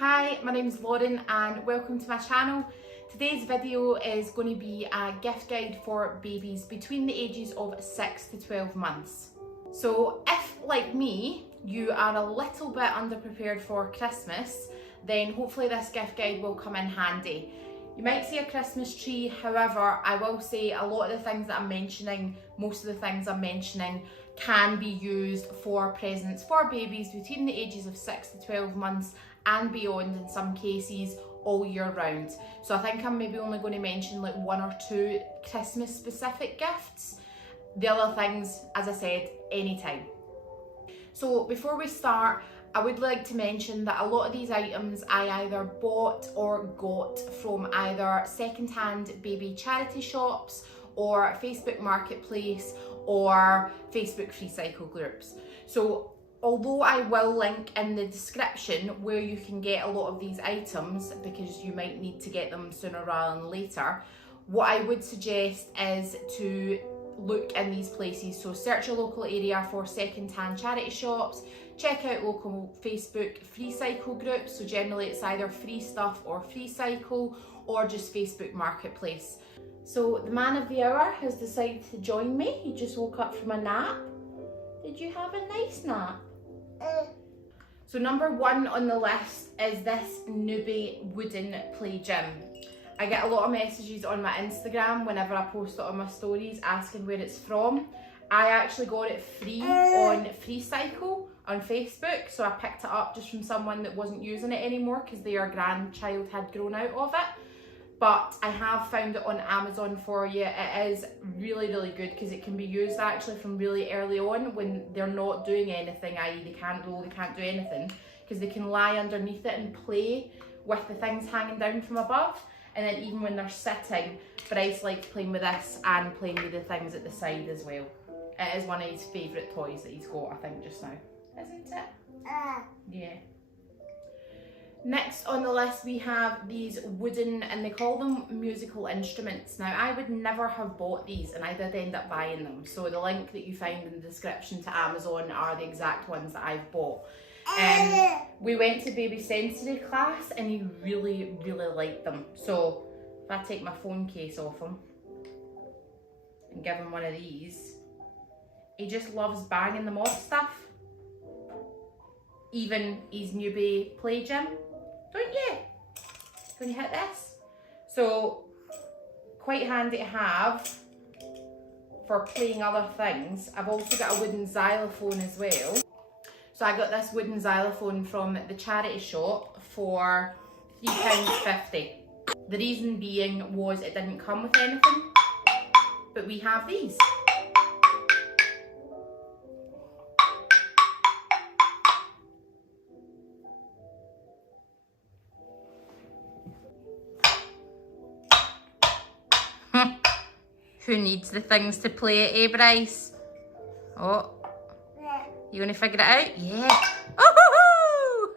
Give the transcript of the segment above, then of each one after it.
Hi, my name is Lauren and welcome to my channel. Today's video is going to be a gift guide for babies between the ages of 6 to 12 months. So if, like me, you are a little bit underprepared for Christmas, then hopefully this gift guide will come in handy. You might see a Christmas tree, however, I will say a lot of the things that I'm mentioning, most of the things I'm mentioning can be used for presents for babies between the ages of 6 to 12 months and beyond in some cases all year round. So I think I'm maybe only going to mention like one or two Christmas specific gifts. The other things, as I said, anytime. So before we start, I would like to mention that a lot of these items I either bought or got from either second-hand baby charity shops or Facebook Marketplace or Facebook free cycle groups. So although I will link in the description where you can get a lot of these items because you might need to get them sooner rather than later, what I would suggest is to look in these places. So search your local area for second-hand charity shops, check out local Facebook free cycle groups. So generally it's either free stuff or free cycle or just Facebook Marketplace. So the man of the hour has decided to join me. He just woke up from a nap. Did you have a nice nap? So number one on the list is this Newbie wooden play gym. I get a lot of messages on my Instagram whenever I post it on my stories asking where it's from. I actually got it free on Free Cycle on Facebook, so I picked it up just from someone that wasn't using it anymore because their grandchild had grown out of it. But I have found it on Amazon for you. It is really, really good because it can be used actually from really early on when they're not doing anything, i.e. they can't roll, they can't do anything, because they can lie underneath it and play with the things hanging down from above. And then even when they're sitting, Bryce likes playing with this and playing with the things at the side as well. It is one of his favourite toys that he's got, I think, just now. Isn't it? Yeah. Next on the list we have these wooden, and they call them musical instruments. Now I would never have bought these and I did end up buying them. So the link that you find in the description to Amazon are the exact ones that I've bought. We went to baby sensory class and he really, really liked them. So if I take my phone case off him and give him one of these, he just loves banging them off stuff. Even his Newbie play gym. Don't you? Can you hit this? So quite handy to have for playing other things. I've also got a wooden xylophone as well. So I got this wooden xylophone from the charity shop for £3.50. The reason being was it didn't come with anything, but we have these. Who needs the things to play it, eh, Bryce? Oh, you gonna figure it out? Yeah. Oh!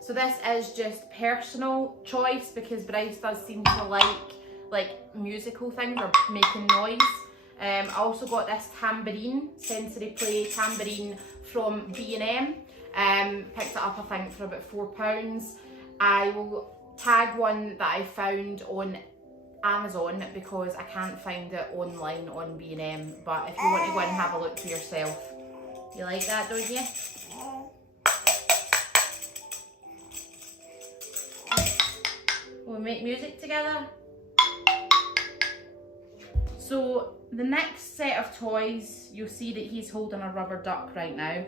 So this is just personal choice because Bryce does seem to like musical things or making noise. I also got this tambourine, sensory play tambourine from B&M. Picked it up I think for about £4. I will tag one that I found on Amazon because I can't find it online on B&M, but if you want to go and have a look for yourself. You like that, don't you? Will we make music together? So the next set of toys, you'll see that he's holding a rubber duck right now,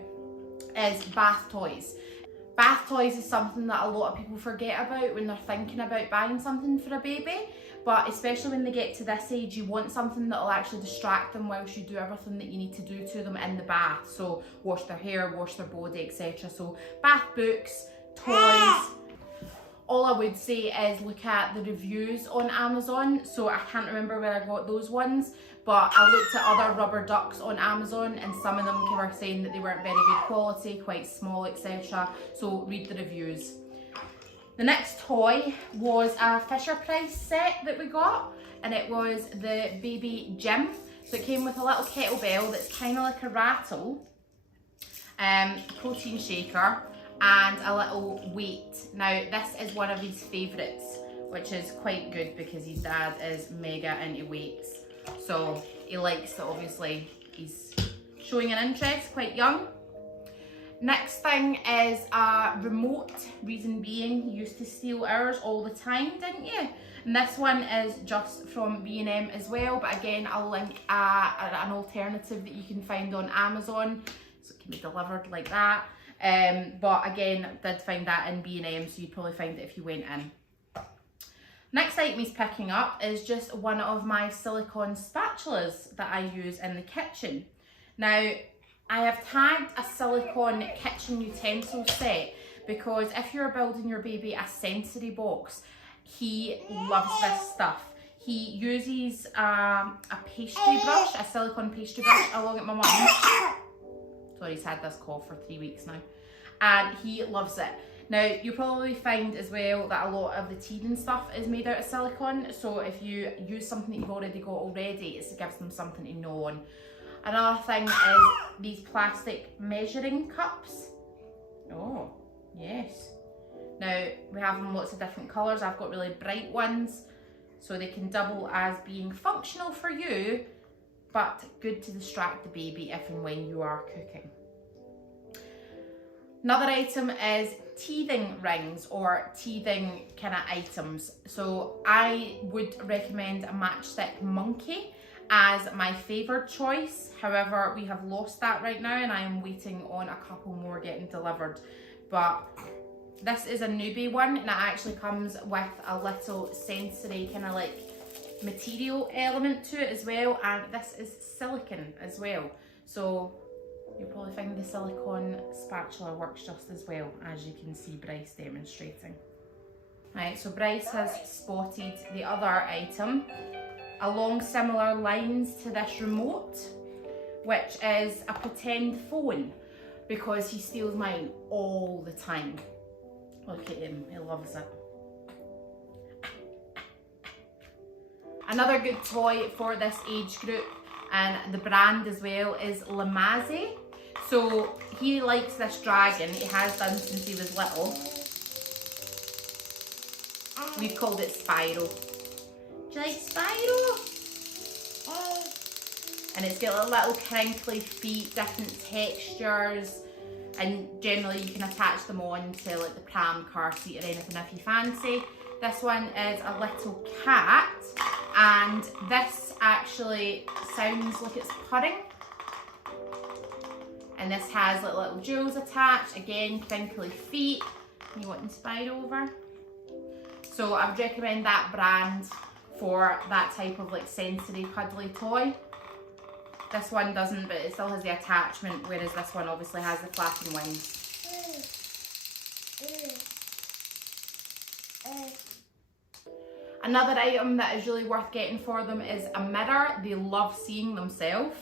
is bath toys. Bath toys is something that a lot of people forget about when they're thinking about buying something for a baby, but especially when they get to this age, you want something that will actually distract them whilst you do everything that you need to do to them in the bath. So wash their hair, wash their body, etc. So bath books, toys. All I would say is look at the reviews on Amazon. So I can't remember where I got those ones, but I looked at other rubber ducks on Amazon and some of them were saying that they weren't very good quality, quite small, etc. So read the reviews. The next toy was a Fisher-Price set that we got, and it was the baby gym. So it came with a little kettlebell that's kind of like a rattle, protein shaker, and a little weight. Now this is one of his favourites, which is quite good because his dad is mega into weights. So he likes that, obviously he's showing an interest, quite young. Next thing is a remote. Reason being, you used to steal ours all the time, didn't you? And this one is just from B&M as well, but again, I'll link an alternative that you can find on Amazon, so it can be delivered like that. But again, I did find that in B&M, so you'd probably find it if you went in. Next item he's picking up is just one of my silicone spatulas that I use in the kitchen. Now, I have tagged a silicone kitchen utensil set because if you're building your baby a sensory box, he loves this stuff. He uses a pastry brush, a silicone pastry brush, along at my mum's. Sorry, he's had this cough for 3 weeks now. And he loves it. Now, you'll probably find as well that a lot of the teething stuff is made out of silicone. So if you use something that you've already got already, it gives them something to gnaw on. Another thing is these plastic measuring cups. Oh, yes. Now, we have them lots of different colours. I've got really bright ones, so they can double as being functional for you, but good to distract the baby if and when you are cooking. Another item is teething rings or teething kind of items. So I would recommend a Matchstick Monkey as my favoured choice. However, we have lost that right now and I am waiting on a couple more getting delivered. But this is a newbie one and it actually comes with a little sensory kind of like material element to it as well, and this is silicone as well. So you'll probably find the silicone spatula works just as well, as you can see Bryce demonstrating. Right, so Bryce has spotted the other item along similar lines to this remote, which is a pretend phone, because he steals mine all the time. Look at him, he loves it. Another good toy for this age group, and the brand as well, is Lamaze. So he likes this dragon, he has done since he was little. We've called it Spyro. Do you like Spyro? And it's got little crinkly feet, different textures, and generally you can attach them on to like the pram car seat or anything if you fancy. This one is a little cat, and this actually sounds like it's purring. And this has like little jewels attached, again crinkly feet. You want inspired over? So I would recommend that brand for that type of like sensory cuddly toy. This one doesn't, but it still has the attachment, whereas this one obviously has the flapping wings. Another item that is really worth getting for them is a mirror. They love seeing themselves.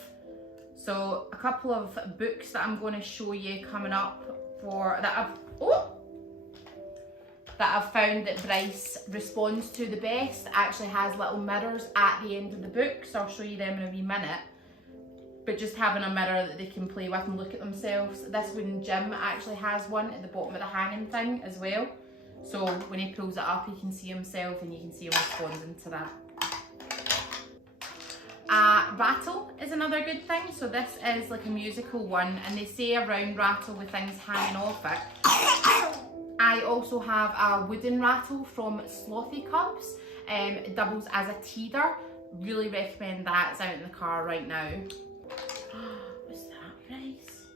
So a couple of books that I'm going to show you coming up that I've found that Bryce responds to the best actually has little mirrors at the end of the book, so I'll show you them in a wee minute. But just having a mirror that they can play with and look at themselves. This one, Jim, actually has one at the bottom of the hanging thing as well. So when he pulls it up, he can see himself and you can see him responding to that. Rattle is another good thing. So this is like a musical one, and they say a round rattle with things hanging off it. I also have a wooden rattle from Slothy Cubs. It doubles as a teether. Really recommend that. It's out in the car right now. What's that, Bryce?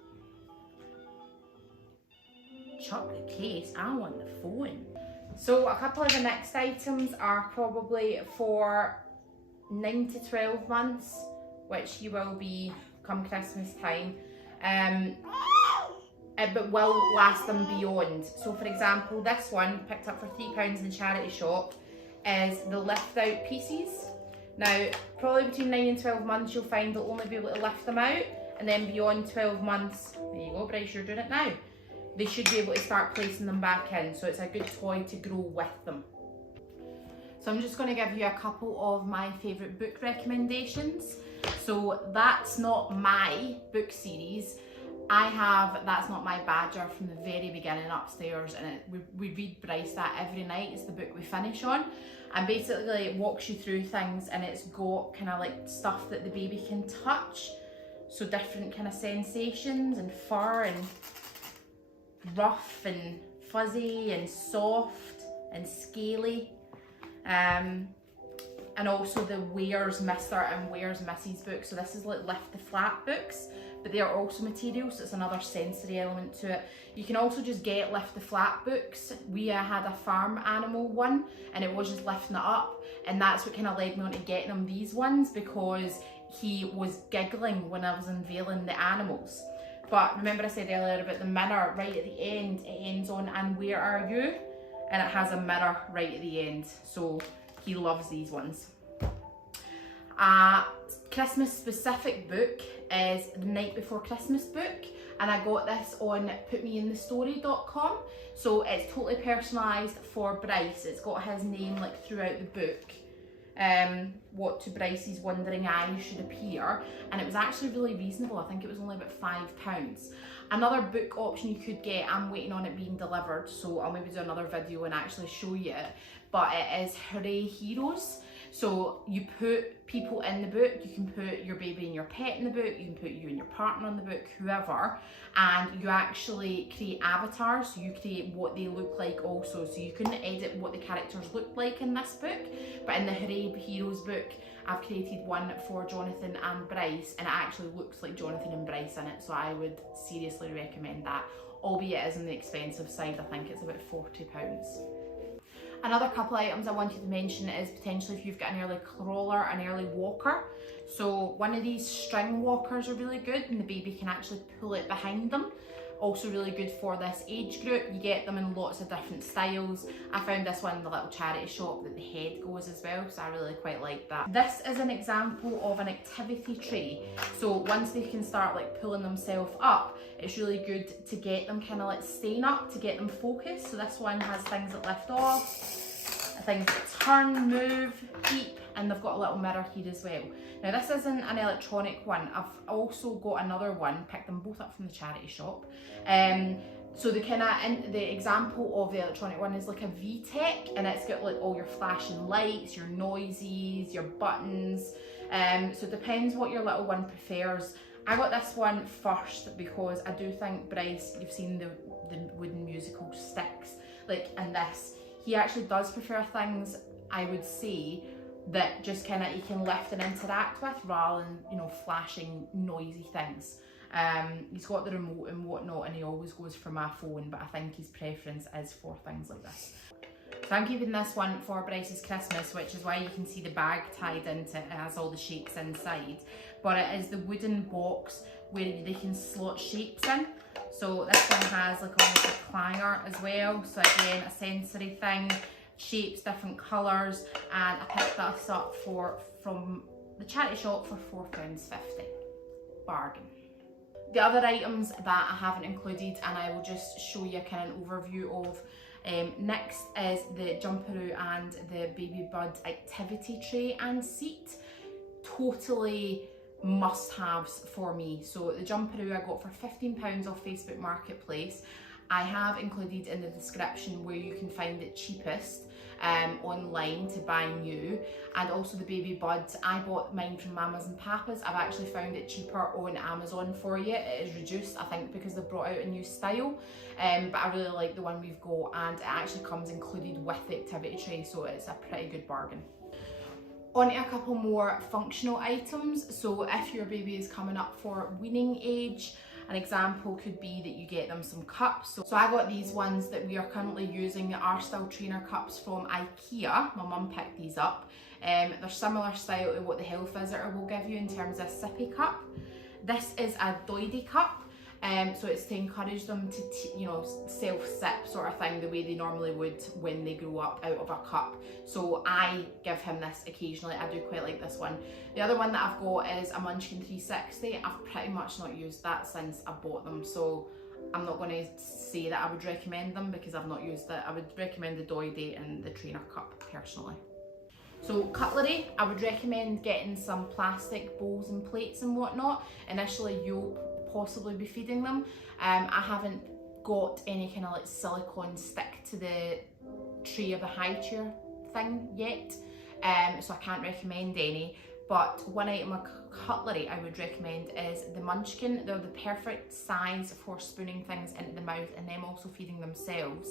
Chocolate case. I want the phone. So a couple of the next items are probably for 9 to 12 months, which you will be come Christmas time. But will last them beyond. So for example, this one picked up for £3 in the charity shop is the lift out pieces. Now, probably between 9 and 12 months, you'll find they'll only be able to lift them out, and then beyond 12 months, there you go, Bryce, you're doing it now. They should be able to start placing them back in, so it's a good toy to grow with them. So I'm just going to give you a couple of my favourite book recommendations. So That's Not My book series I have That's Not My Badger from the very beginning upstairs, and we read Bryce that every night. It's the book we finish on, and basically it walks you through things, and it's got kind of like stuff that the baby can touch, so different kind of sensations, and fur and rough and fuzzy and soft and scaly, and also the Where's Mr. and Where's Mrs. books. So this is like lift the flat books, but they are also materials, so it's another sensory element to it. You can also just get lift the flat books. We had a farm animal one, and it was just lifting it up, and that's what kind of led me on to getting him these ones, because he was giggling when I was unveiling the animals. But remember I said earlier about the mirror right at the end, it ends on "and where are you?" and it has a mirror right at the end, so he loves these ones. Christmas specific book is The Night Before Christmas book, and I got this on putmeinthestory.com. So it's totally personalised for Bryce. It's got his name like throughout the book, what to Bryce's wondering eyes should appear, and it was actually really reasonable. I think it was only about £5. Another book option you could get, I'm waiting on it being delivered, so I'll maybe do another video and actually show you it, but it is Hooray Heroes. So you put people in the book, you can put your baby and your pet in the book, you can put you and your partner in the book, whoever, and you actually create avatars, so you create what they look like also. So you can edit what the characters look like in this book, but in the Hooray Heroes book, I've created one for Jonathan and Bryce, and it actually looks like Jonathan and Bryce in it, so I would seriously recommend that, albeit it is on the expensive side. I think it's about £40. Another couple items I wanted to mention is potentially if you've got an early crawler, an early walker. So one of these string walkers are really good, and the baby can actually pull it behind them. Also really good for this age group. You get them in lots of different styles. I found this one in the little charity shop that the head goes as well, so I really quite like that. This is an example of an activity tray. So once they can start like pulling themselves up, it's really good to get them kind of like staying up, to get them focused. So this one has things that lift off, things that turn, move, beep, and they've got a little mirror here as well. Now this isn't an electronic one. I've also got another one, picked them both up from the charity shop. So the example of the electronic one is like a VTech, and it's got like all your flashing lights, your noises, your buttons. So it depends what your little one prefers. I got this one first because I do think Bryce, you've seen the wooden musical sticks, like in this, he actually does prefer things, I would say, that just kind of he can lift and interact with, rather than, you know, flashing noisy things. He's got the remote and whatnot, and he always goes for my phone, but I think his preference is for things like this. So I'm keeping this one for Bryce's Christmas, which is why you can see the bag tied into it. It has all the shapes inside, but it is the wooden box where they can slot shapes in. So this one has like almost a clanger as well, so again a sensory thing, shapes, different colours, and I picked this up from the charity shop for £4.50. Bargain. The other items that I haven't included, and I will just show you kind of an overview of next, is the Jumperoo and the Baby Bud activity tray and seat. Totally must-haves for me. So the Jumperoo I got for £15 off Facebook Marketplace. I have included in the description where you can find it cheapest online to buy new, and also the Baby Buds. I bought mine from Mamas and Papas. I've actually found it cheaper on Amazon for you. It is reduced, I think, because they've brought out a new style, but I really like the one we've got, and it actually comes included with the activity tray, so it's a pretty good bargain. On to a couple more functional items. So if your baby is coming up for weaning age, an example could be that you get them some cups. So I got these ones that we are currently using, the Are Still Trainer cups from IKEA. My mum picked these up. They're similar style to what the Health Visitor will give you in terms of a sippy cup. This is a doily cup. So it's to encourage them to, self-sip sort of thing, the way they normally would when they grow up out of a cup. So I give him this occasionally. I do quite like this one. The other one that I've got is a Munchkin 360. I've pretty much not used that since I bought them, so I'm not going to say that I would recommend them because I've not used it. I would recommend the doily and the trainer cup personally. So cutlery, I would recommend getting some plastic bowls and plates and whatnot. Initially you'll possibly be feeding them. I haven't got any kind of like silicone stick to the tray of the high chair thing yet, so I can't recommend any. But one item of cutlery I would recommend is the Munchkin. They're the perfect size for spooning things into the mouth and them also feeding themselves.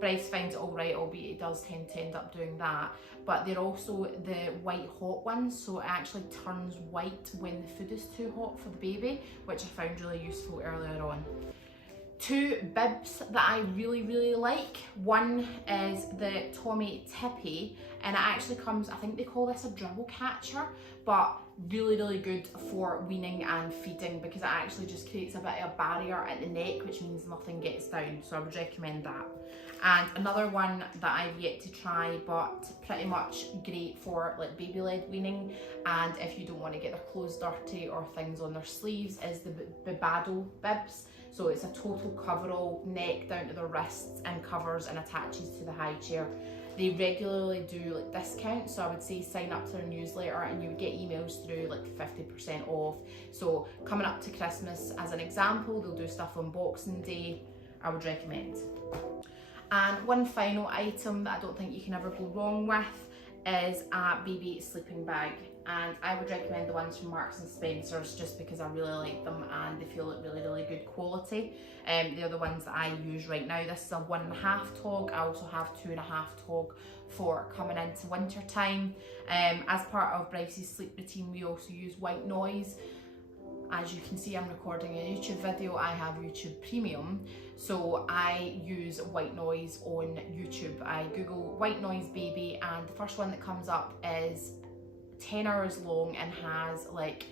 Bryce finds it alright, albeit he does tend to end up doing that. But they're also the white hot ones, so it actually turns white when the food is too hot for the baby, which I found really useful earlier on. Two bibs that I really like. One is the Tommee Tippy, and it actually comes, I think they call this a dribble catcher, but really good for weaning and feeding because it actually just creates a bit of a barrier at the neck, which means nothing gets down, so I would recommend that. And another one that I've yet to try, but pretty much great for like baby-led weaning, and if you don't want to get their clothes dirty or things on their sleeves, is the Bibado bibs. So it's a total coverall, neck down to the wrists, and covers and attaches to the high chair. They regularly do like discounts, so I would say sign up to their newsletter and you would get emails through like 50% off. So coming up to Christmas as an example, they'll do stuff on Boxing Day. I would recommend. And one final item that I don't think you can ever go wrong with is a baby sleeping bag, and I would recommend the ones from Marks and Spencer's just because I really like them and they feel like really good quality. They're the ones that I use right now. This is a 1.5 tog. I also have 2.5 tog for coming into winter time. As part of Bryce's sleep routine, we also use white noise. As you can see, I'm recording a YouTube video. I have YouTube Premium, so I use white noise on YouTube. I Google white noise baby, and the first one that comes up is 10 hours long and has like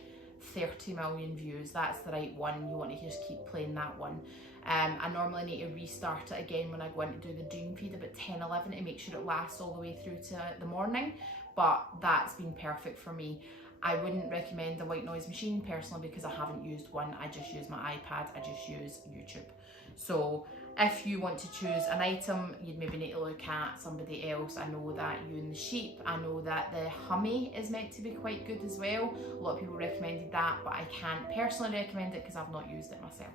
30 million views. That's the right one. You want to just keep playing that one. I normally need to restart it again when I go in to do the dream feed about 10-11 to make sure it lasts all the way through to the morning, but that's been perfect for me. I wouldn't recommend the white noise machine personally because I haven't used one. I just use my iPad, I just use YouTube. So if you want to choose an item, you'd maybe need to look at somebody else. I know that You and the Sheep, I know that the Hummy is meant to be quite good as well. A lot of people recommended that, but I can't personally recommend it because I've not used it myself.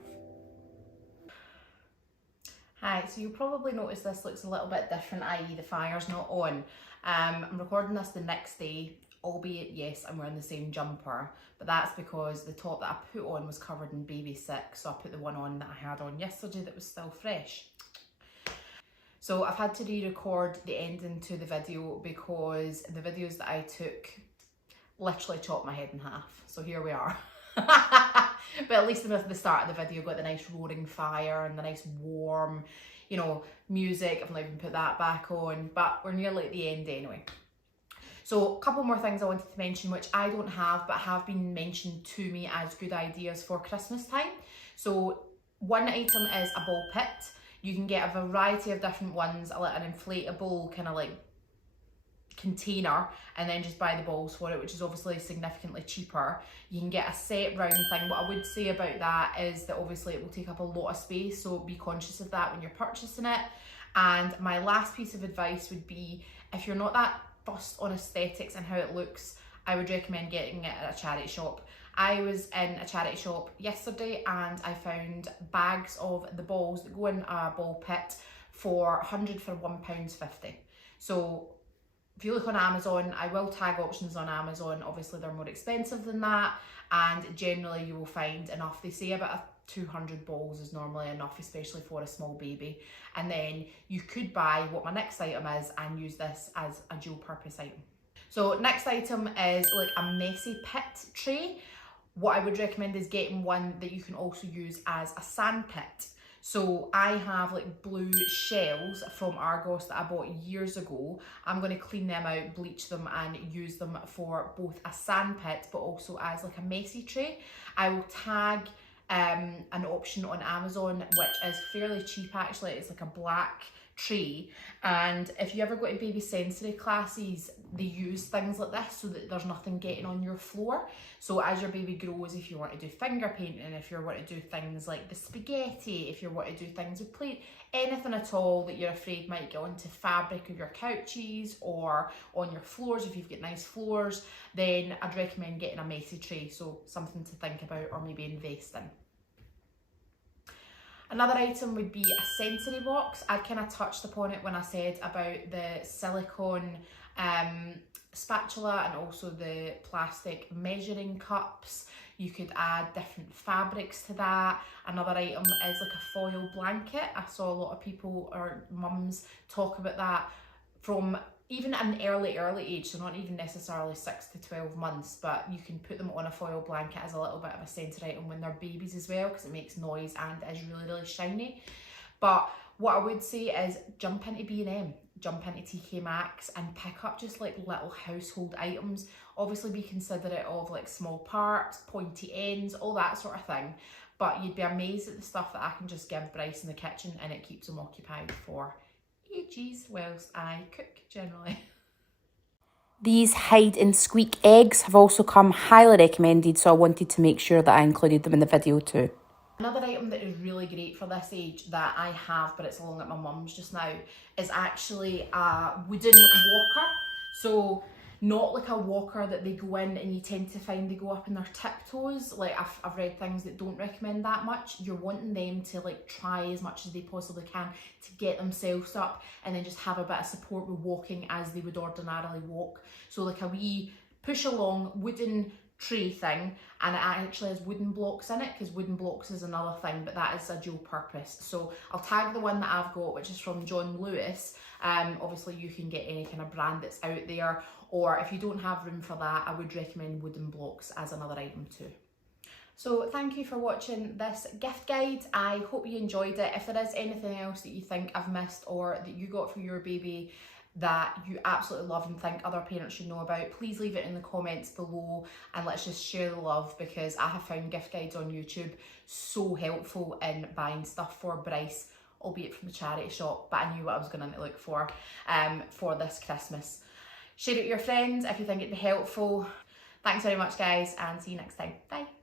Hi, so you'll probably notice this looks a little bit different, i.e. the fire's not on. I'm recording this the next day, albeit yes, I'm wearing the same jumper, but that's because the top that I put on was covered in baby sick, so I put the one on that I had on yesterday that was still fresh. So I've had to re-record the ending to the video because the videos that I took literally chopped my head in half, so here we are. But at least at the start of the video got the nice roaring fire and the nice warm, you know, music. I've not even put that back on, but we're nearly at the end anyway. So a couple more things I wanted to mention which I don't have but have been mentioned to me as good ideas for Christmas time. So one item is a ball pit. You can get a variety of different ones, like an inflatable kind of like container, and then just buy the balls for it, which is obviously significantly cheaper. You can get a set round thing. What I would say about that is that obviously it will take up a lot of space, so be conscious of that when you're purchasing it. And my last piece of advice would be, if you're not that fussed on aesthetics and how it looks, I would recommend getting it at a charity shop. I was in a charity shop yesterday and I found bags of the balls that go in a ball pit for 100 for £1.50. So if you look on Amazon, I will tag options on Amazon, obviously they're more expensive than that, and generally you will find enough. They say about 200 balls is normally enough, especially for a small baby. And then you could buy what my next item is and use this as a dual purpose item. So next item is like a messy pit tray. What I would recommend is getting one that you can also use as a sand pit. So I have like blue shells from Argos that I bought years ago. I'm going to clean them out, bleach them and use them for both a sand pit but also as like a messy tray. I will tag an option on Amazon which is fairly cheap actually. It's like a black tray. And if you ever go to baby sensory classes, they use things like this so that there's nothing getting on your floor. So as your baby grows, if you want to do finger painting, if you want to do things like the spaghetti, if you want to do things with plate, anything at all that you're afraid might get onto fabric of your couches or on your floors, if you've got nice floors, then I'd recommend getting a messy tray. So something to think about or maybe invest in. Another item would be a sensory box. I kind of touched upon it when I said about the silicone spatula and also the plastic measuring cups. You could add different fabrics to that. Another item is like a foil blanket. I saw a lot of people or mums talk about that from even at an early age, so not even necessarily 6 to 12 months, but you can put them on a foil blanket as a little bit of a sensory item when they're babies as well, because it makes noise and is really shiny. But what I would say is jump into B&M, jump into TK Maxx and pick up just like little household items. Obviously be considerate of like small parts, pointy ends, all that sort of thing. But you'd be amazed at the stuff that I can just give Bryce in the kitchen and it keeps him occupied for ages whilst I cook generally. These hide and squeak eggs have also come highly recommended, so I wanted to make sure that I included them in the video too. Another item that is really great for this age that I have, but it's along at my mum's just now, is actually a wooden walker. So not like a walker that they go in and you tend to find they go up in their tiptoes. Like I've read things that don't recommend that much. You're wanting them to like try as much as they possibly can to get themselves up and then just have a bit of support with walking as they would ordinarily walk. So like a wee push along wooden tray thing, and it actually has wooden blocks in it, because wooden blocks is another thing, but that is a dual purpose. So I'll tag the one that I've got, which is from John Lewis. Obviously you can get any kind of brand that's out there, or if you don't have room for that, I would recommend wooden blocks as another item too. So thank you for watching this gift guide. I hope you enjoyed it. If there is anything else that you think I've missed or that you got for your baby that you absolutely love and think other parents should know about, please leave it in the comments below and let's just share the love, because I have found gift guides on YouTube so helpful in buying stuff for Bryce, albeit from the charity shop, but I knew what I was going to look for this Christmas. Share it with your friends if you think it'd be helpful. Thanks very much guys, and see you next time. Bye.